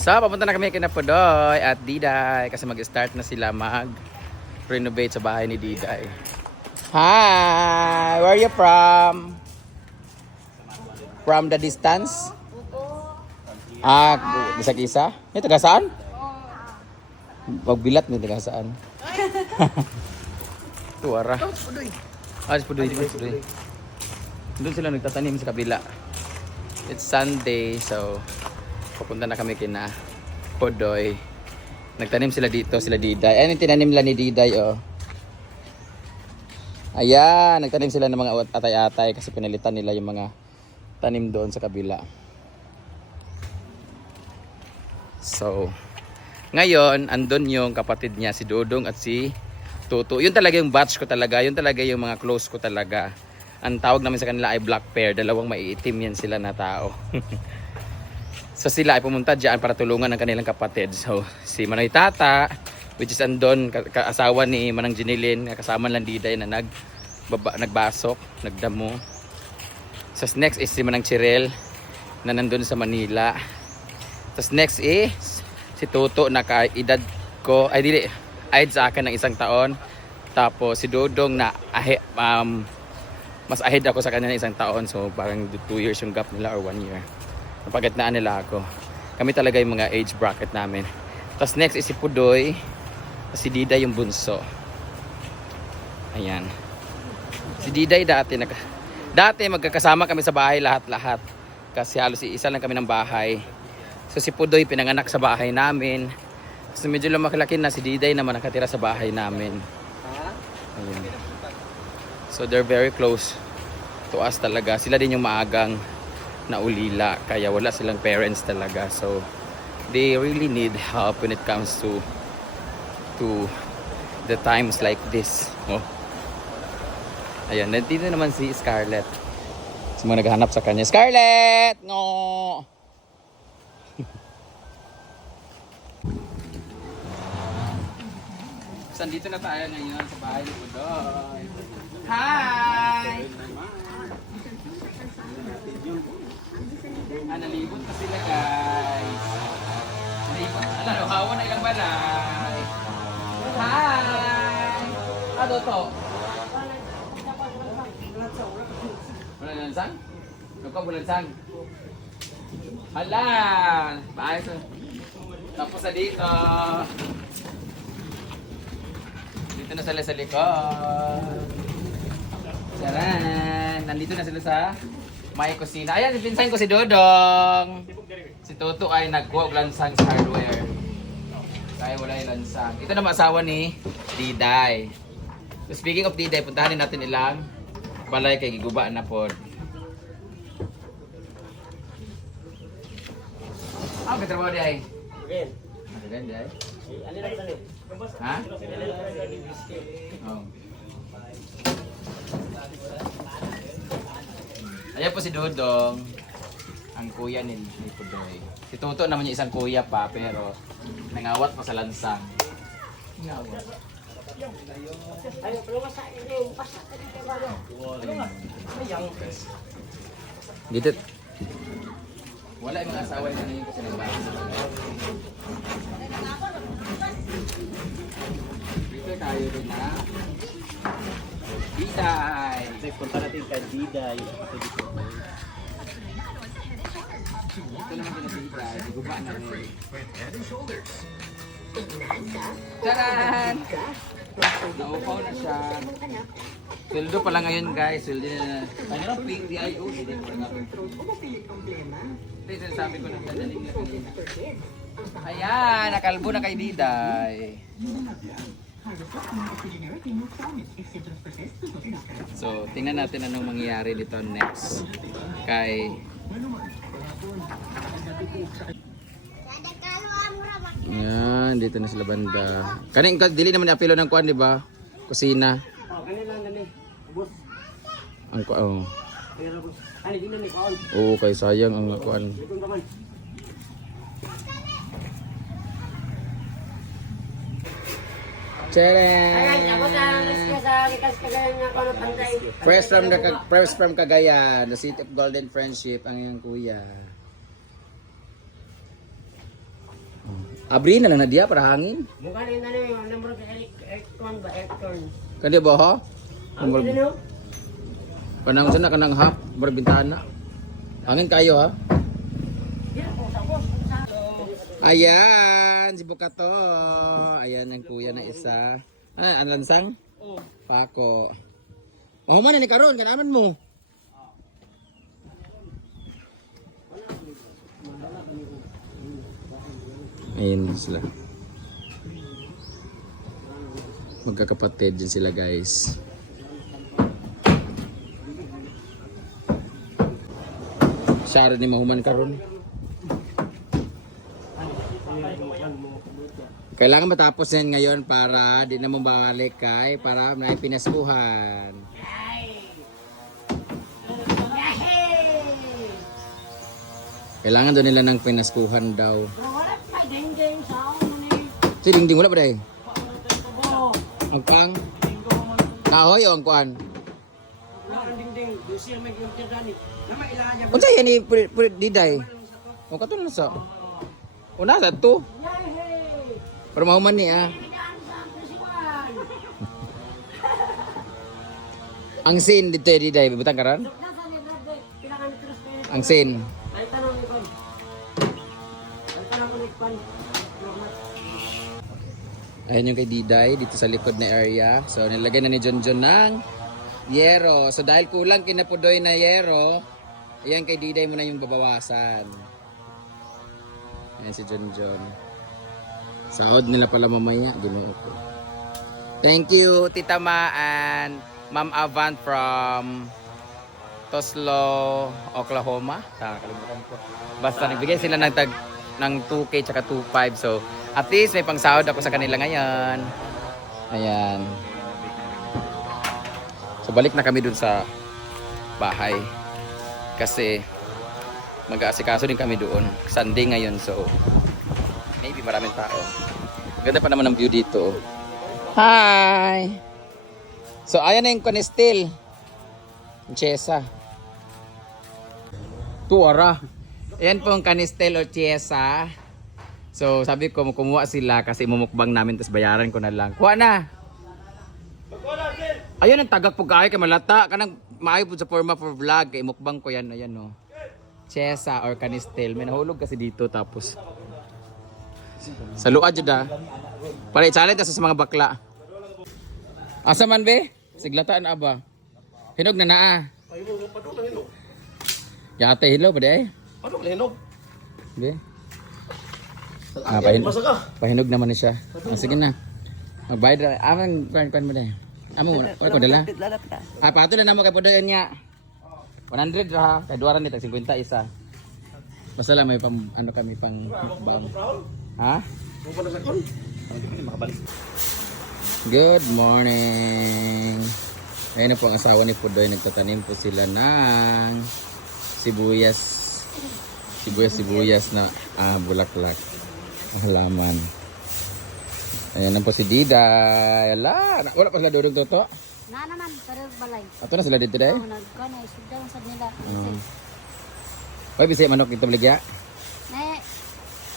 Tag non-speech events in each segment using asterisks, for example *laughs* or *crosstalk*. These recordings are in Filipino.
So, papunta na kami kina Podoy at Diday kasi mag-start na sila mag-renovate sa bahay ni Diday. Hi! Where are you from? From the distance? Ah, isa kisa? May taga saan? Pagbilat may taga saan? *laughs* Tuwara. Ah, si Pudoy. Doon sila nagtatanim sa kabila. It's Sunday, so papunta na kami kina Podoy. Nagtanim sila dito, sila Diday. Ayan yung tinanim nila ni Diday, oh. Ayan, nagtanim sila ng mga atay-atay kasi pinalitan nila yung mga tanim doon sa kabila. So, ngayon, andun yung kapatid niya, si Dodong at si Tuto. Yun talaga yung batch ko talaga. Yun talaga yung mga close ko talaga. Ang tawag namin sa kanila ay black pair. Dalawang maiitim yan sila na tao. *laughs* so sila ay pumunta dyan para tulungan ang kanilang kapatid. So si Manoy Tata, which is andon, kaasawa ni Manang Jinilin, kasama lang Diday na nag, baba, nagbasok, nagdamo. So next is si Manang Chirel na nandun sa Manila. Tapos next is si Toto na kaedad ko, ay dili, ahead sa akin ng isang taon. Tapos si Dodong na ahe, um, mas ahead ako sa kanya ng isang taon. So parang 2 years yung gap nila or 1 year. Napagitnaan nila ako. Kami talaga yung mga age bracket namin. Tapos next is si Pudoy. Si Diday yung bunso. Ayan. Si Diday dati nag Dati magkakasama kami sa bahay lahat-lahat. Kasi halos isa lang kami ng bahay. So si Pudoy pinanganak sa bahay namin. So medyo lumaki na si Diday naman nakatira sa bahay namin. Ayun. So they're very close to us talaga. Sila din yung maagang naulila. Kaya wala silang parents talaga. So they really need help when it comes to to the times like this. Oh. Ayan, nandito naman si Scarlett. So mga naghahanap sa kanya. Scarlett! No! *laughs* So, andito na tayo ngayon sa bahay ni Pudoy. Hi! Ano to? Wala lansang? Ano ka bulansang? Hala! Paayos na. Tapos na dito. Dito na sila sa likod. Charan! Nandito na sila sa may kusina. Ayan, pinsan ko si Dodong. Si Toto ay nagkuha lansang sa hardware. Kaya wala yung lansang. Ito na asawa ni Diday. So speaking of Diday, puntahan natin ilang balay kay giguba na pod. Ah, may trabaho di ay. Ano din di ay? Ha? Oh. Ayan po si Dodong. Ang kuya ni, ni Pudoy. Si Toto naman yung isang kuya pa, pero nangawat pa sa lansang. Nangawat. Dito. Wala yung mga asawa na ngayon kasi nagbago sa Dito tayo rin na. Bitay! Next, punta natin kay Dida, yung kapatid ko. Ito naman kina si Bitay. Guba na rin. Charan! Naupaw na siya. Sweldo pala ngayon guys. Sweldo na. Ano na ping DIO? Hindi ko ping Ito sinasabi ko ng dadaling na kanina. Ayan! Nakalbo na kay Diday. So, tingnan natin anong mangyayari dito next. Kay Yan, dito na sila banda. Kaning dili naman ni apilo ng kuan, di ba? Kusina. Oh, kanina lang. Boss, Ang ku- oh. boss. Ano, di na may kaon. Oo, kay sayang ang kuan. Fresh from the fresh from Cagayan, the city of golden friendship ang iyang kuya. Abri na lang na diya para hangin. Mukha rin na yung number ka Eric, Kwan ba? Eric Kwan. Kadi ba ha? Ang ganda no? Kanang sana kanang hap, bintana. Hangin kayo ha. Ayan, si Bukato. Ayan ang kuya na isa. Ah, ano lansang? Oh. Pako. Mahuman na ni karon kananon mo. Ayun sila. Magkakapatid din sila guys. Rin ni mahuman karon. Kailangan matapos yan ngayon para di na mo balik kay para may pinaskuhan. Kailangan doon nila ng pinaskuhan daw. Wala pa ding-ding sa ako ni. Si dingding wala ba day? Oh. Ang pang kahoy o ang kuan? Wala ang ding-ding. Dosi ang may kumpiya dani. Nama ilahan niya. Unsa yan ni pre- pre- diday? O katon na sa. Una sa to. Yay! Para mahuman ni ah. Pidaan sa ang kasiwan. Ang sin dito eh, diday butang karon. Nasa ni Brad, pinaka ni Cruz kayo. Ang sin. Ay tanong ni Kwan. Ay tanong ko ni Kwan. Ayan yung kay Diday dito sa likod na area. So nilagay na ni John John ng yero. So dahil kulang kinapudoy na yero, ayan kay Diday mo na yung babawasan. Ayan si John John. Sahod nila pala mamaya. Ginoo ko. Thank you, Tita Ma and Ma'am Avant from Toslo, Oklahoma. Nakakalimutan ko. Basta nagbigay sila ng tag ng 2K tsaka 2.5. So, at least may pangsahod ako sa kanila ngayon. Ayan. So, balik na kami dun sa bahay. Kasi, mag-aasikaso din kami doon. Sunday ngayon, so maybe maraming tao. Ganda pa naman ang view dito. Hi! So, ayan na yung Conestil. Chesa. Tuara. Ayan po ang Canistel o Chiesa. So, sabi ko, kumuha sila kasi mumukbang namin, tapos bayaran ko na lang. Kuha na! Ayun ang tagak po kay malata. Kanang maayo po sa forma for vlog. Kay mukbang ko yan. Ayan no. Chesa or Canistel. May nahulog kasi dito tapos. Sa luad yun ah. Para i-challenge na sa mga bakla. Asa man be? Siglataan aba. Hinog na naa. Yate hilaw pa de Ano ka hinog? Be. Ah, pahin pahinog naman na siya. Ah, sige na. Magbayad na. Amang kwan kwan mo de. Amo, wala ko dala. Ah, pato na namo kay podoy niya. 100 ra. Kay duwaran nito 50 isa. Basta lang may pang ano kami pang bang. Ha? Good morning. Ayun na po ang asawa ni Pudoy. Nagtatanim po sila ng sibuyas. Sibuyas, sibuyas na ah, bulaklak. Halaman. Ayan na po si Dida. Ala, na- wala pa sila dudong toto. Na naman, pero balay. Ato na sila dito dahil. Kung nagkano, isugdaw sa nila. Uh, Hoy, bisay manok dito baligya. Na,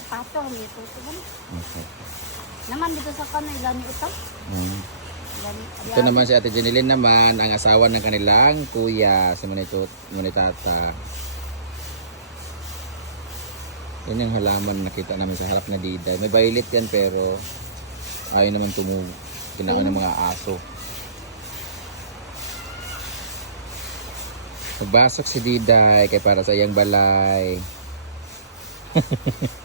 patong dito. Tugan. Okay. Naman dito sa kano, ilan ito? Mm. Ito naman si Ate Jenilyn naman, ang asawa ng kanilang kuya, si Manitata. Yan yung halaman na nakita namin sa harap na dida. May violet yan pero ayaw naman tumug. Kinain ng mga aso. Nagbasok si Diday kay para sa iyang balay. *laughs*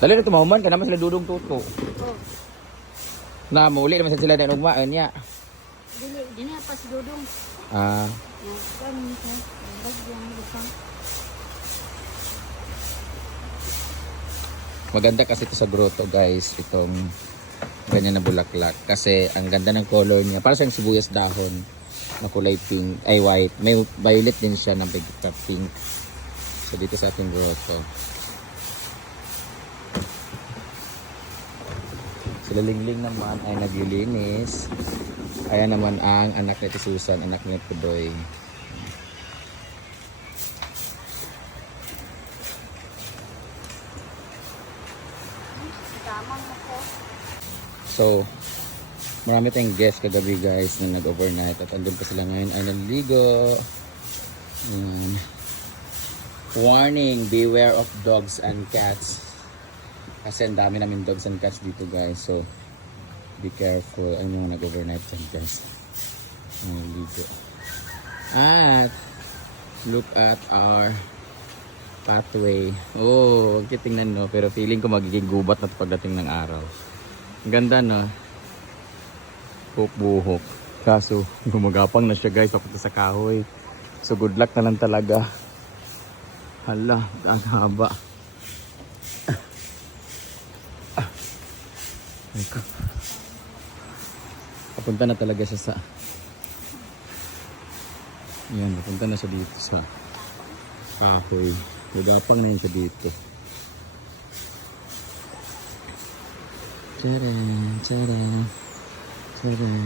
Dali na tumahuman ka naman sila dudong tuto. Oh, Na muli naman sila na ugma niya. dili, dili pa si Dudong. Ah, Nagkano ko, nagbagyan mo ito. Maganda kasi ito sa grotto guys, itong ganyan na bulaklak kasi ang ganda ng color niya. Para siyang sibuyas dahon na kulay pink, ay white. May violet din siya pigka pink. So dito sa ating grotto. Sila Lingling naman ay naglilinis. Ayan naman ang anak ni Susan, anak ni Pudoy. Tamang mo ko. So, marami tayong guests kagabi guys na nag-overnight at andun pa sila ngayon ay naliligo. Ayan. Warning, beware of dogs and cats. Kasi ang dami namin dogs and cats dito guys. So, be careful. Ano yung nag-overnight dyan guys. Naliligo. At, look at our pathway. Oh, huwag titingnan no. Pero feeling ko magiging gubat na pagdating ng araw. Ganda no. Buhok-buhok. Kaso, gumagapang na siya guys papunta sa kahoy. So good luck na lang talaga. Hala, ang haba. Ah. Ko. Papunta na talaga siya sa... Yan, papunta na siya dito sa kahoy. Gagapang na yun siya dito. Tcharam, tcharam, tcharam.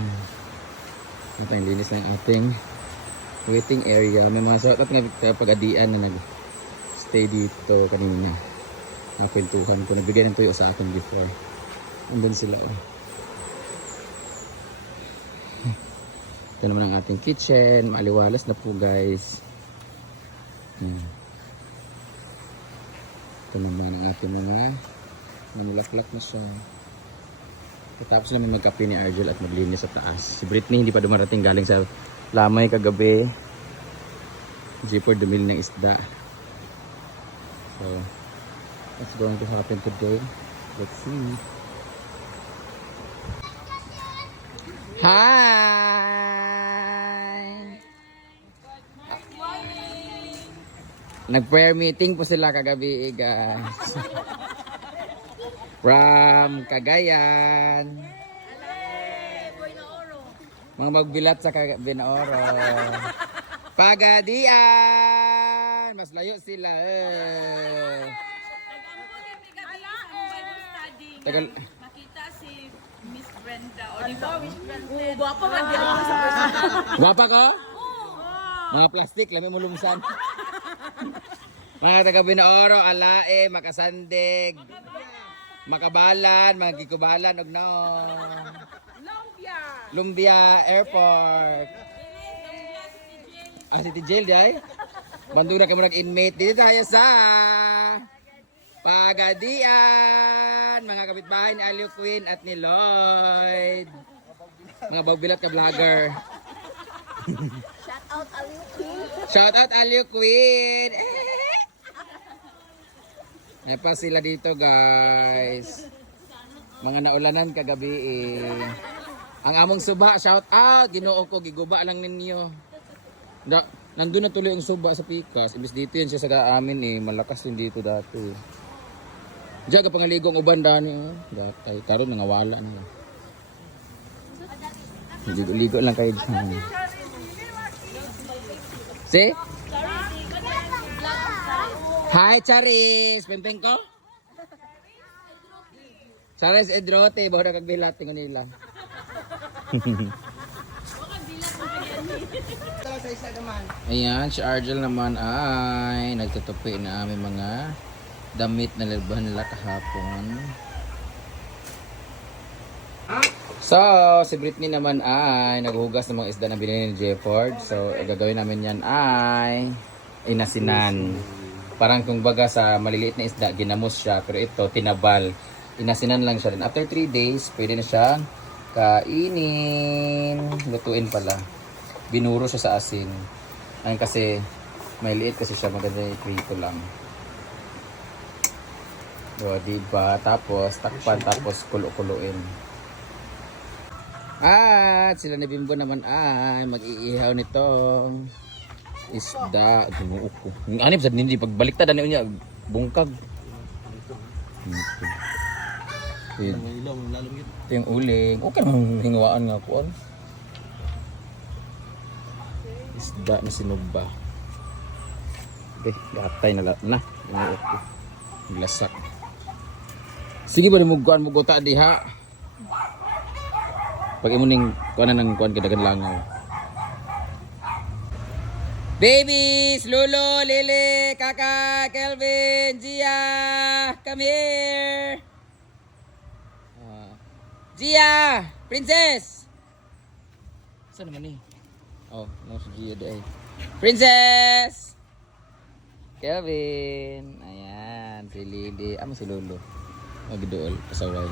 Ito yung linis ng ating waiting area. May mga at nga pag-adian na nag-stay dito kanina. Nakapintuhan ko. Nagbigay ng tuyo sa akin before. Andun sila. Oh. Ito naman ang ating kitchen. Maliwalas na po guys. Hmm. Ito naman ang ating mga namulaklak na siya. Tapos namin magkape ni Argel at maglinis sa taas. Si Britney hindi pa dumarating galing sa lamay kagabi. Jeeper dumili ng isda. So, what's going to happen today? Let's see. Hi! Nag-prayer meeting po sila kagabi, eh, guys. From Cagayan. Mga magbilat sa Caga- Binaoro. Pagadian! Mas layo sila. Eh. Tagal. Makita si Miss Brenda. O di ba? Oo, guwapo man din ako sa Gwapa ko? Mga plastic, lami mo lumsan. mga taga Binaoro, Alae, Makasandig, Makabalan, mga Gikubalan, og naon. Lumpia. Lumbia Airport. Ah, si Tijel, day? Bandung na kami nag-inmate dito tayo sa Pagadian, mga kapitbahay ni Aliu Queen at ni Lloyd. Mga bagbilat ka vlogger. Shout out Aliu Queen. Shout out Aliu Queen. Eh. May pa sila dito guys. Mga naulanan kagabi eh. Ang among suba, shout out. Ginoo ko, giguba lang ninyo. Da, nandun na tuloy ang suba sa Pikas. Imbis dito yan siya sa amin eh. Malakas din dito dati. Diyan ka pangaligong uban dani. Oh. Datay, karon nangawala na. Ligo-ligo lang kayo dyan. See? Hi, Charis! Pimping ko? Charis Edrote, bawa na kagbilat tingnan nila. Ayan, si Argel naman ay nagtutupi na aming mga damit na laban nila kahapon. So, si Britney naman ay naghugas ng mga isda na binili ni Jefford. So, gagawin namin yan ay inasinan. Parang kung baga sa maliliit na isda, ginamos siya. Pero ito, tinabal. Inasinan lang siya. Then after 3 days, pwede na siyang kainin. Lutuin pala. Binuro siya sa asin. Ayun kasi, may liit kasi siya. Maganda yung prito lang. O, diba? Tapos, takpan. Tapos, kulo-kuloin. At sila ni Bimbo naman ay mag-iihaw nitong isda. Dumuok ko. Ang anip sa hindi pagbaliktad ano niya bungkag. Yung uling. Okay naman hingawaan nga ko. Isda na sinugba. Eh, gatay na lahat na. Glasak. Sige ba mo kuan mo gota diha? Pag imo ning kuan na ng kuan kadagan langaw. Babies, Lolo, Lily, Kaka, Kelvin, Gia, come here. Gia! Princess! Saan naman ni? Oh, mo si Gia dahil. Princess! Kelvin! Ayan, si Lily. Ah, mo si Lolo. Magdool, pasaway.